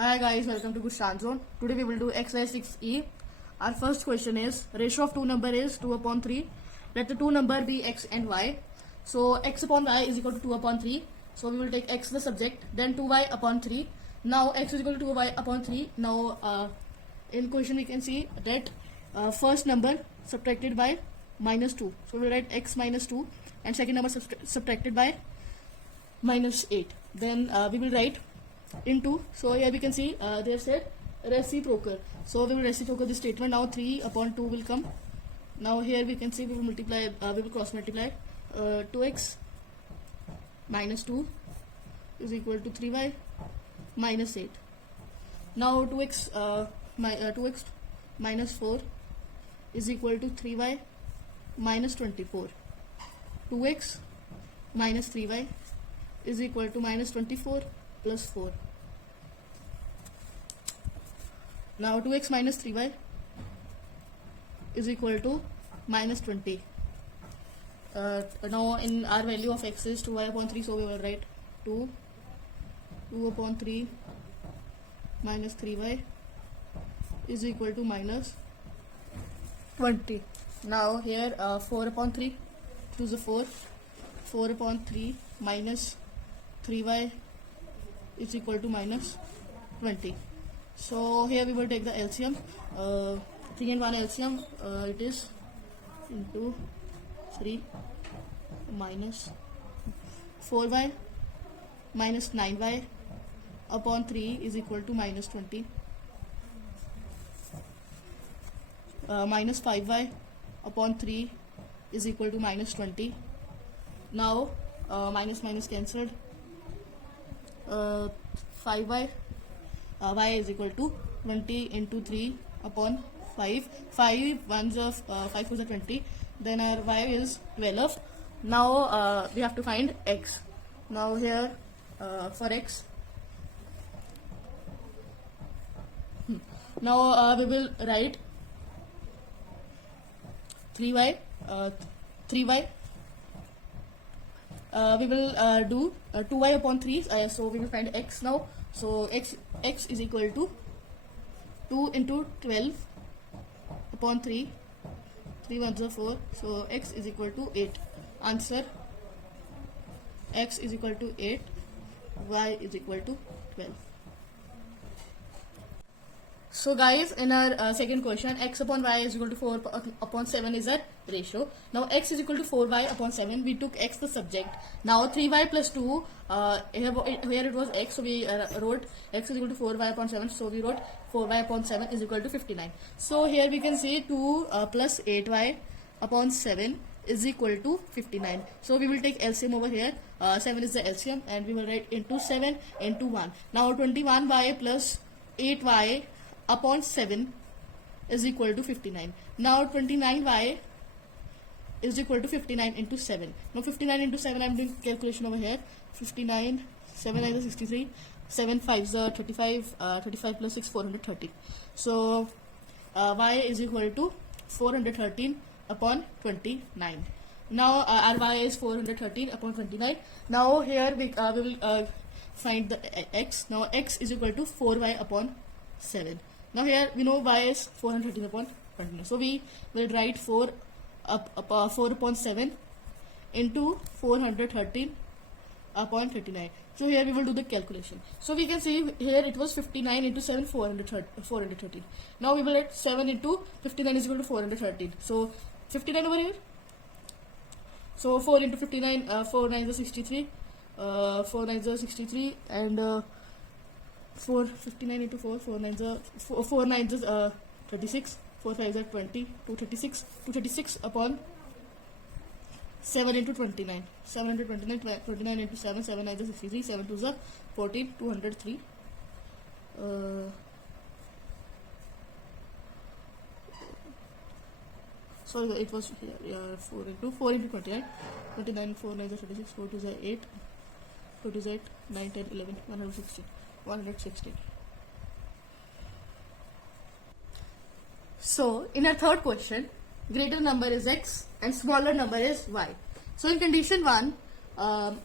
Hi guys, welcome to Gushtan Zone. Today we will do exercise 6E. Our first question is ratio of two number is 2 upon 3. Let the two number be x and y. So x upon y is equal to 2 upon 3. So we will take x the subject, then 2y upon 3. Now x is equal to 2y upon 3. Now in question we can see that first number subtracted by minus 2. So we will write x minus 2 and second number subtracted by minus 8. Then we will write into, so here we can see they have said reciprocal. So we will reciprocal this statement. Now 3 upon 2 will come. Now here we can see we will multiply, we will cross multiply 2x minus 2 is equal to 3y minus 8. Now 2x minus 4 is equal to 3y minus 24. 2x minus 3y is equal to minus 24 plus 4. Now 2x minus 3y is equal to minus 20. Now in our value of x is 2y upon 3, so we will write 2 upon 3 minus 3y is equal to minus 20. Now here 4 upon 3, choose a 4 upon 3 minus 3y is equal to minus 20. So here we will take the LCM, 3 and 1 LCM, it is into 3 minus 4y minus 9y upon 3 is equal to minus 20, minus 5y upon 3 is equal to minus 20. Now minus minus cancelled, 5y, y is equal to 20 into 3 upon 5. 5 ones of 5 4s are 20. Then our y is 12. Now we have to find x. Now here for x, now we will write 3y. We will do 2y upon 3, so we will find x now. So x is equal to 2 into 12 upon 3, 3 ones are 4, so x is equal to 8. Answer, x is equal to 8, y is equal to 12. So guys, in our second question, x upon y is equal to 4 upon 7 is a ratio. Now x is equal to 4y upon 7. We took x the subject. Now 3y plus 2, here it was x, so we wrote x is equal to 4y upon 7. So we wrote 4y upon 7 is equal to 59. So here we can see 2 plus 8y upon 7 is equal to 59. So we will take LCM over here. 7 is the LCM and we will write into 7 into 1. Now 21y plus 8y upon 7 is equal to 59. Now 29y is equal to 59 into 7. Now 59 into 7, I am doing calculation over here. 59, 7 is 63, 7 5s are 35, 35 plus 6, 430. So y is equal to 413 upon 29. Now our y is 413 upon 29. Now here we will find the x. Now x is equal to 4y upon 7. Now here we know y is 413 upon 29. So we will write 4 upon 7 into 413 upon 39. So here we will do the calculation. So we can see here it was 59 into 7, 413. Now we will write 7 into 59 is equal to 413. So 59 over here. So 4 into 59, 4 9s are 63, 4 9s are 63, and 4 59 into 4, 4 9s are 4 9s are 36, 4 5s are 20, 236 upon 7 into 29, 7 into 29, 29 into 7, 7 9s are 63, 7 2s are 14, 203. Sorry, it was here, 4 into 29, 29 4 9s are 36, 4 2s are 8, 2 2s are 8, 9 10 11, 116. So in our third question, greater number is x and smaller number is y. So in condition 1,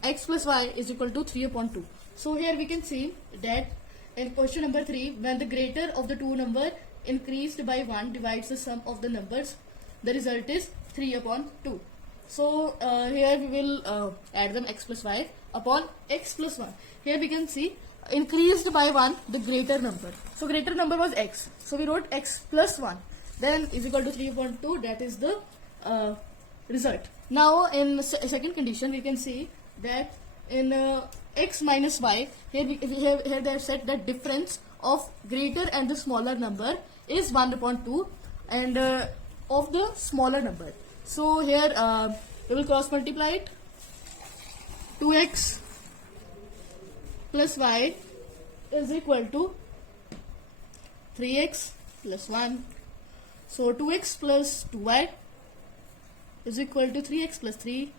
x plus y is equal to 3 upon 2. So here we can see that in question number 3, when the greater of the two number increased by 1 divides the sum of the numbers, the result is 3 upon 2. So here we will add them x plus y upon x plus 1. Here we can see increased by 1 the greater number. So greater number was x. So we wrote x plus 1. Then is equal to 3 upon 2. That is the result. Now in second condition we can see that in x minus y, here they have said that difference of greater and the smaller number is 1 upon 2 and of the smaller number. So here we will cross multiply it. 2x plus y is equal to 3x plus 1. So 2x plus 2y is equal to 3x plus 3.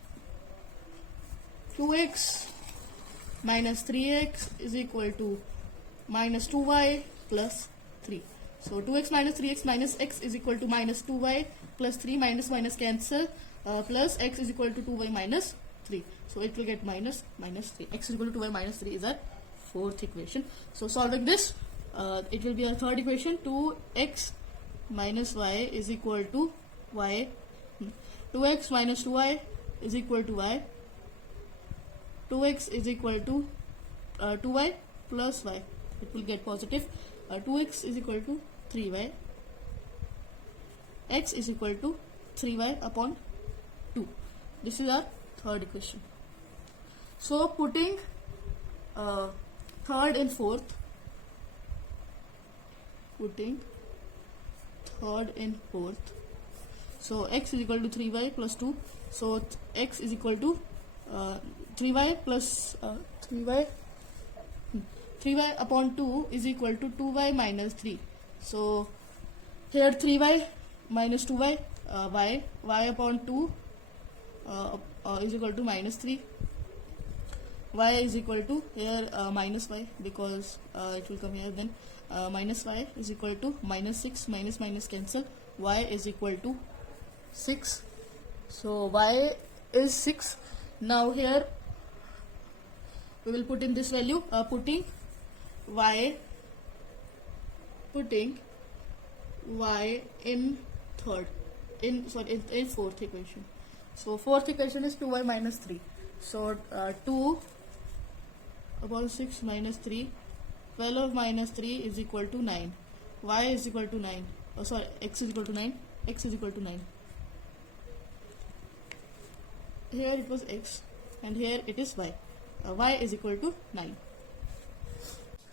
2x minus 3x is equal to minus 2y plus 3. So 2x minus 3x minus x is equal to minus 2y plus 3, minus minus cancel, plus x is equal to 2y minus 3. So it will get minus 3. X is equal to 2y minus 3 is our fourth equation. So solving this, it will be our third equation. 2x minus y is equal to y. 2x minus 2y is equal to y. 2x is equal to 2y plus y. It will get positive. 2x is equal to 3y. X is equal to 3y upon 2. This is our third equation. So putting third and fourth, so x is equal to 3y plus 2. So x is equal to 3y plus 3y upon 2 is equal to 2y minus 3. So here 3y minus 2y, y upon 2 is equal to minus 3. Y is equal to here minus y, because it will come here. Then minus y is equal to minus 6, minus minus cancel, y is equal to 6. So y is 6. Now here we will put in this value, putting y in fourth equation. So fourth equation is 2y minus 3. So 2 upon 6 minus 3, 12 minus 3 is equal to 9. Y is equal to 9. Oh sorry, x is equal to 9. X is equal to 9. Here it was x and here it is y. Y is equal to 9.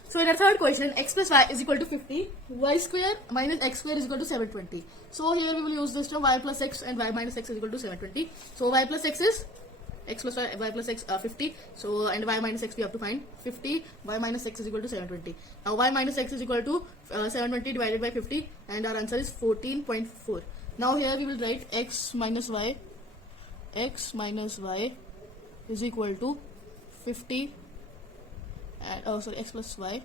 So in our third question, x plus y is equal to 50, y square minus x square is equal to 720. So here we will use this term y plus x and y minus x is equal to 720. So y plus x is x plus y plus x 50. So and y minus x we have to find 50. Y minus x is equal to 720. Now y minus x is equal to 720 divided by 50 and our answer is 14.4. Now here we will write x minus y is equal to 50. X plus y.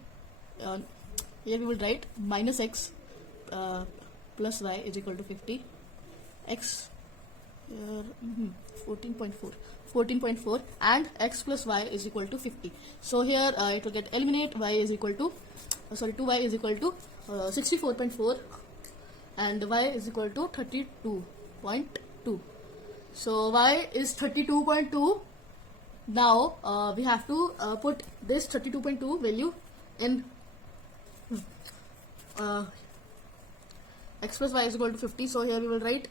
Here we will write minus x plus y is equal to 50. X 14.4 and x plus y is equal to 50. So here it will get eliminate. Y is equal to 2y is equal to 64.4 and y is equal to 32.2. So y is 32.2. Now we have to put this 32.2 value in x plus y is equal to 50. So here we will write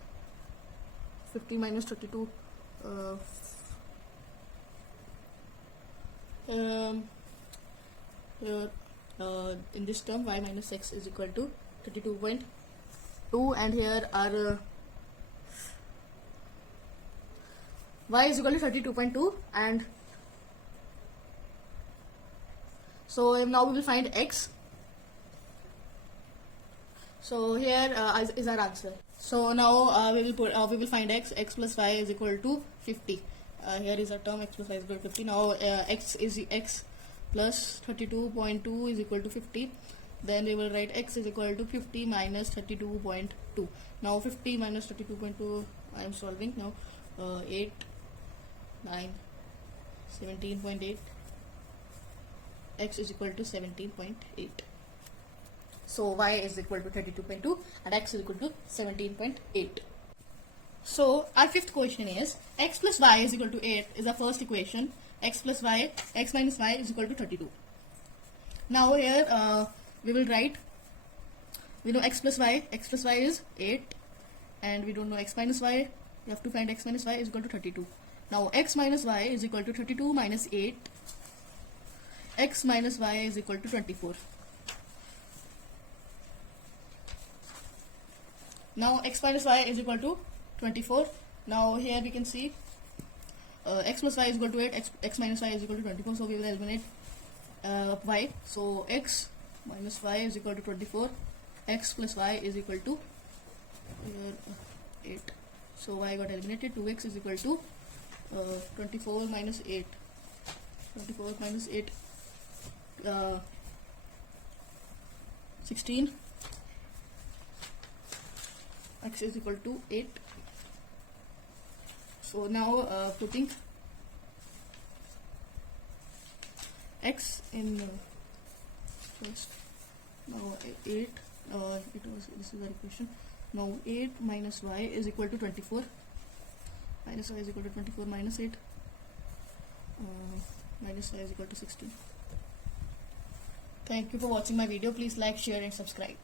50 minus 32. Here in this term y minus x is equal to 32.2 and here our y is equal to 32.2 and so now we will find x. So here is our answer. So now we will find x plus y is equal to 50. Here is our term x plus y is equal to 50. Now x plus 32.2 is equal to 50. Then we will write x is equal to 50 minus 32.2. Now 50 minus 32.2 I am solving now. 8 9 17.8 x is equal to 17.8. So y is equal to 32.2 and x is equal to 17.8. So our fifth question is x plus y is equal to 8 is our first equation. X plus y, x minus y is equal to 32. Now here we will write, we know x plus y is 8 and we don't know x minus y. We have to find x minus y is equal to 32. Now x minus y is equal to 32 minus 8. X minus y is equal to 24. Now x minus y is equal to 24. Now here we can see x plus y is equal to 8, x minus y is equal to 24. So we will eliminate y. So x minus y is equal to 24. X plus y is equal to 8. So y got eliminated. 2x is equal to 24 minus 8. 24 minus 8. 16. X is equal to 8. So now putting x in first. Now 8. This is our equation. Now 8 minus y is equal to 24. Minus y is equal to 24 minus 8. Minus y is equal to 16. Thank you for watching my video. Please like, share and subscribe.